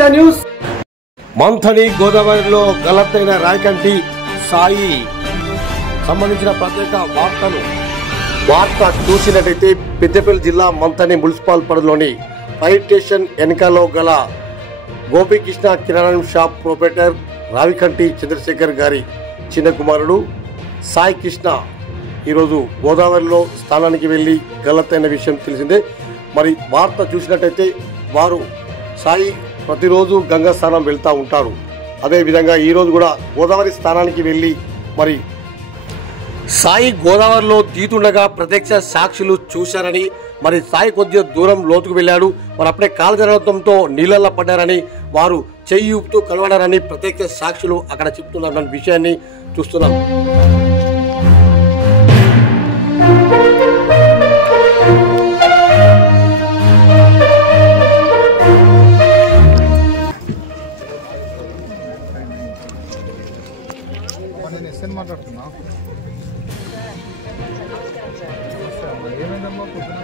సత్య news. Manthani గోదావరిలో గలతైన రాయకంటి సాయి సంబంధించిన ప్రత్యేక వార్త చూసినట్టయితే పెద్దపల్లి జిల్లా మంథని మున్సిపల్ పరిధిలోని ఫైర్ స్టేషన్ వెనకలో గల గోపీకృష్ణ కిరాణా షాప్ ప్రొపరేటర్ రావికంటి చంద్రశేఖర్ గారి చిన్న కుమారుడు సాయి కృష్ణ ఈరోజు గోదావరిలో స్థానానికి వెళ్ళి గలతైన విషయం తెలిసిందే. మరి వార్త చూసినట్టయితే వారు సాయి ప్రతిరోజు గంగా స్నానం వెళ్తూ ఉంటారు. అదేవిధంగా ఈరోజు కూడా గోదావరి స్థానానికి వెళ్ళి మరి సాయి గోదావరిలో తీతుండగా ప్రత్యక్ష సాక్షులు చూశారని, మరి సాయి కొద్దిగా దూరం లోతుకు వెళ్ళాడు, మరి అప్పుడే కాలు జరగడంతో నీళ్ళల్లో పడ్డారని, వారు చెయ్యి ఊపుతూ కలవడారని ప్రత్యక్ష సాక్షులు అక్కడ చెప్తున్న విషయాన్ని చూస్తున్నాం. మాట్లాడుతున్నా ఏమైందమ్మా పొద్దున